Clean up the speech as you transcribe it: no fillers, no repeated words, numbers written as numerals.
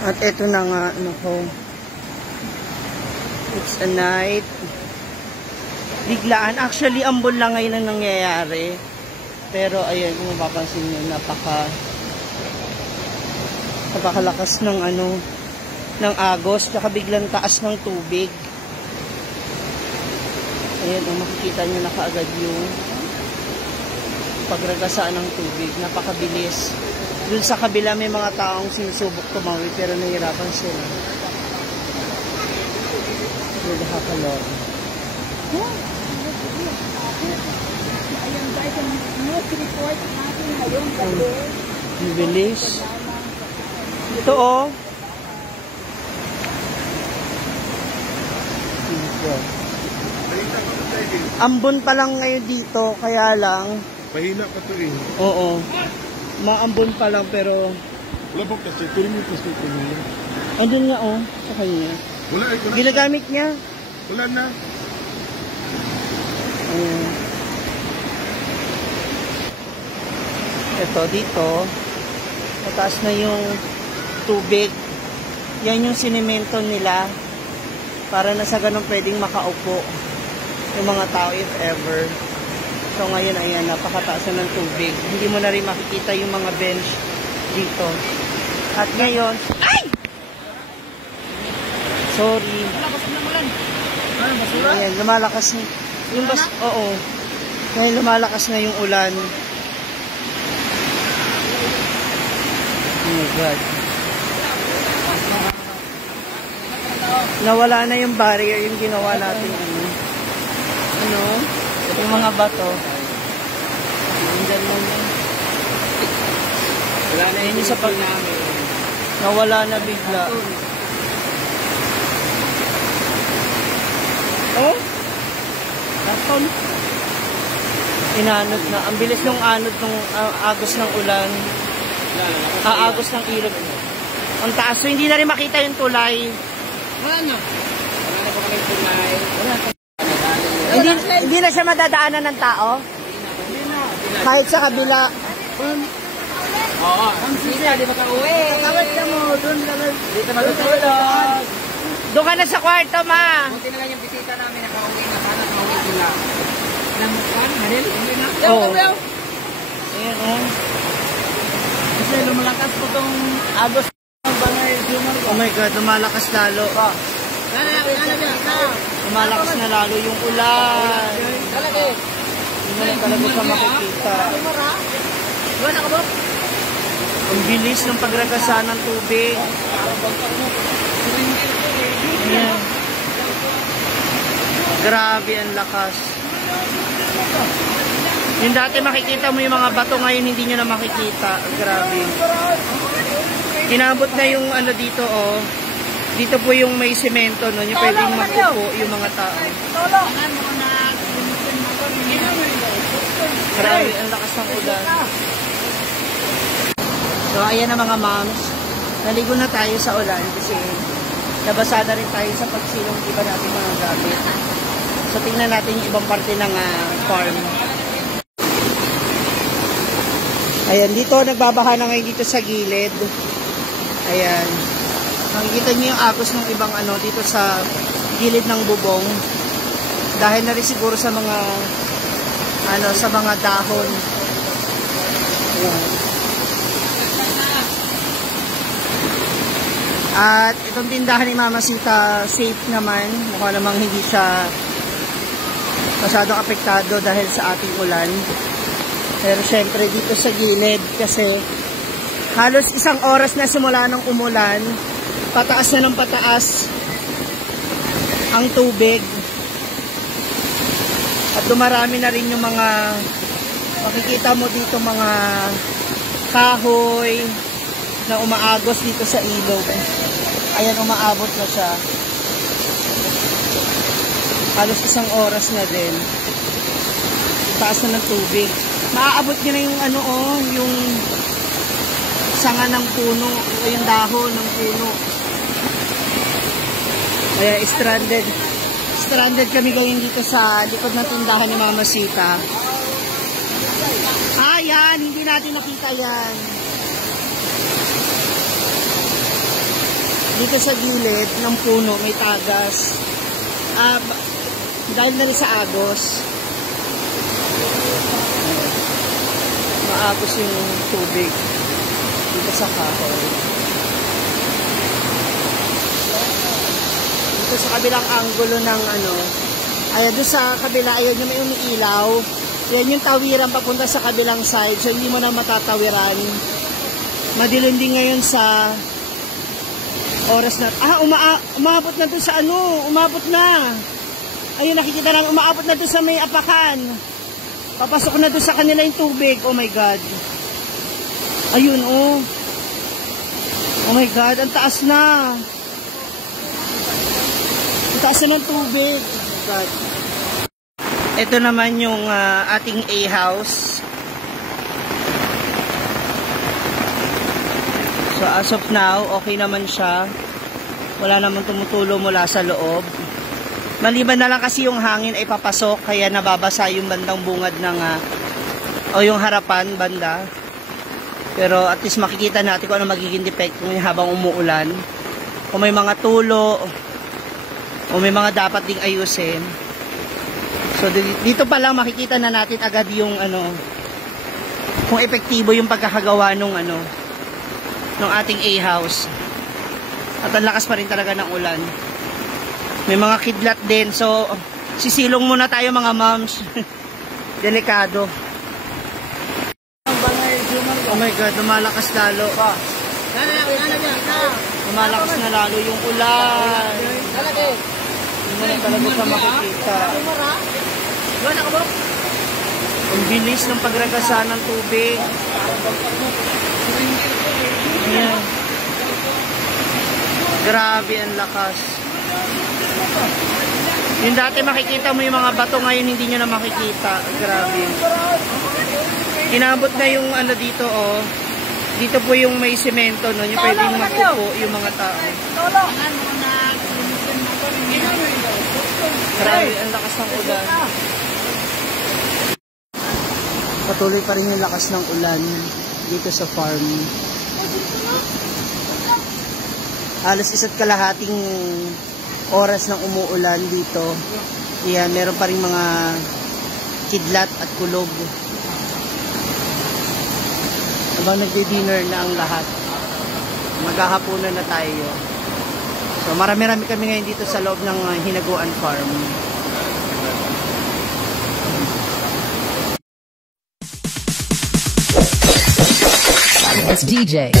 At eto na nga, nako. It's a night. Biglaan. Actually, ambon lang ngayon ang nangyayari. Pero, ayan, kung mapapansin nyo, napakalakas ng ng agos, tsaka biglang taas ng tubig. Ayan, makikita nyo na kaagad yung pagragasaan ng tubig. Napakabilis. Doon sa kabila may mga taong sinusubok tumawid pero nahihirapan sila. Hindi hakalor. Ayan guys, ang news report natin ngayon gabi. Bilis. Ito oh. Ambon pa lang ngayon dito, kaya lang. Mahina pa ito eh. Oo. Maambon pa lang pero wala bang kasi, tuloy mo kasi ito niya. andun nga oh, sa kanya. Wala eh. Ginagamit niya. Wala na. Ito dito, mataas na yung tubig. Yan yung sinemento nila para na sa ganun pwedeng makaupo yung mga tao if ever. So ngayon, ayan, napakataas na ng tubig. Hindi mo na rin makikita yung mga bench dito. At ngayon, ay! Sorry. Ayan, lumalakas yung oo. Ngayon lumalakas na yung ulan. Oh my God. Nawala na yung barrier yung ginawa natin. Yung mga bato. Nandyan lang yan. Wala na yun sa pag namin. Nawala na bigla. Oh? Karton. Inanod na. Ang bilis ng anod ng agos ng ulan. Agos ng ilog. Ang taas. So, hindi na rin makita yung tulay. Wala na po kami tulay. Hindi na siya madadaanan ng tao? Hindi na. Kahit sa kabila. Oo. Ang sila, di ba ka-uwi? Kawat ka mo, doon lang. Dito matutulog. Doon ka na sa kwarto, ma. Buti na lang yung bisita namin nakauwi na. Sana nakauwi sila. Alam mo saan? Manil? Hindi na. Oo. Ayan, oh. Kasi lumalakas po itong agos ng bangay. Oh my God, lumalakas lalo. Lumalakas na lalo yung ulan. Hindi mo na talaga siya makikita. Ang bilis ng pagragasa ng tubig. Ayan. Grabe ang lakas. Yung dati makikita mo yung mga bato, ngayon hindi nyo na makikita. Grabe. Inabot na yung dito oh. Dito po yung may semento, no? Yung pwedeng magpupo yung mga tao. Grabe, ang lakas ng ulan. So, ayan na mga moms. Naligo na tayo sa ulan kasi nabasa na rin tayo sa pagsilong iba natin mga gamit. So, tingnan natin yung ibang parte ng farm. Ayan, dito nagbabaha na ngayon dito sa gilid. Ayan. Makikita niyo yung agos ng ibang dito sa gilid ng bubong. Dahil na rin siguro sa mga sa mga dahon. Ayan. At itong tindahan ni Mama Sita, safe naman. Mukha namang hindi siya masyadong apektado dahil sa ating ulan. Pero syempre dito sa gilid kasi halos 1 oras na simula ng umulan, pataas na ng pataas ang tubig. At dumarami na rin yung mga makikita mo dito mga kahoy na umaagos dito sa ilog. Ayan, umaabot na siya. Halos 1 oras na din. Taas na ng tubig. Maaabot niya na yung yung sanga ng puno o yung dahon ng puno. Kaya stranded kami ngayon dito sa likod ng tindahan ni Mama Sita. Ayan, hindi natin nakita yan. dito sa gilid ng puno may tagas. Dahil na rin sa agos, maagos yung tubig dito sa kahoy. Dito sa kabilang anggulo ng ayan, doon sa kabila, ayan yung may umiilaw. Yan yung tawiran papunta sa kabilang side, so hindi mo na matatawiran. Madilim din ngayon sa oras na, umabot na doon sa umabot na. Ayun, nakikita lang, umaabot na doon sa may apakan. Papasok na doon sa kanila yung tubig. Oh my God. Ayun, oh. Oh my God, ang taas na. Ang taas na ng tubig. Oh my God. Ito naman yung ating A-house. So as of now, okay naman siya. Wala namang tumutulo mula sa loob. Maliban na lang kasi yung hangin ay papasok, kaya nababasa yung bandang bungad ng o yung harapan banda. Pero at least makikita natin kung ano magiging depekto niya habang umuulan. Kung may mga tulo o may mga dapat ding ayusin. So dito pa lang makikita na natin agad yung kung epektibo yung pagkakagawa nung ating A-house. At ang lakas pa rin talaga ng ulan. May mga kidlat din. So sisilong muna tayo mga moms. Delikado. Oh my God, lumalakas lalo. Lumalakas na lalo yung ulan. Hindi mo na talaga siya makikita. Ang bilis ng pagragasa ng tubig. Ayan. Grabe ang lakas. Yung dati makikita mo yung mga bato, ngayon hindi nyo na makikita. Grabe. Inabot na yung dito, oh. Dito po yung may semento, no? Yung pwedeng magpupo yung mga tao. Grabe ang lakas ng ulan. Patuloy pa rin yung lakas ng ulan dito sa farm. Halos 1.5 oras nang umuulan dito. Yan, meron pa rin mga kidlat at kulog. Habang nagdi-dinner na ang lahat, maghahapunan na tayo. So marami-rami kami ngayon dito sa loob ng Hinaguan Farm. It's DJ.